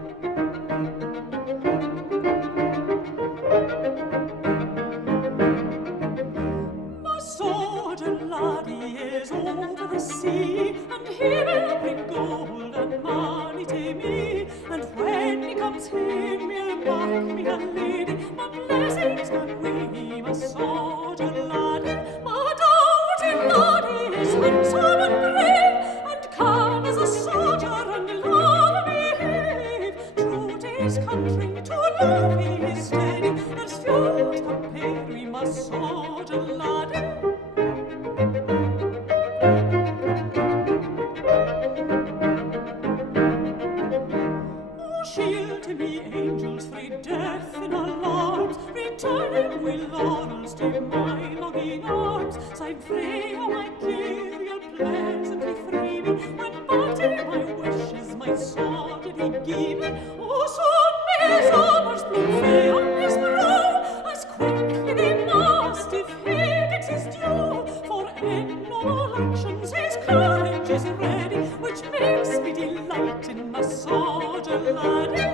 My soldier laddie is over the sea, and he will bring gold and money to me. And when he comes home, he'll mark me a lady. My blessings on we, my soldier laddie. My doughty laddie is handsome and brave, and can as a soldier and love behave. True to his country, to love he is steady. There's few to compare with my soldier laddie. Shield to me, angels, free death in alarms, returning with laurels to my longing arms. Side free, oh my king, you'll pleasantly free me, when but my wishes my soldier he give me. Oh, soon may his honours bloom fair on his brow, as quickly they must if he gets his due. For in all actions his courage is ready, which makes me delight in my soldier laddie.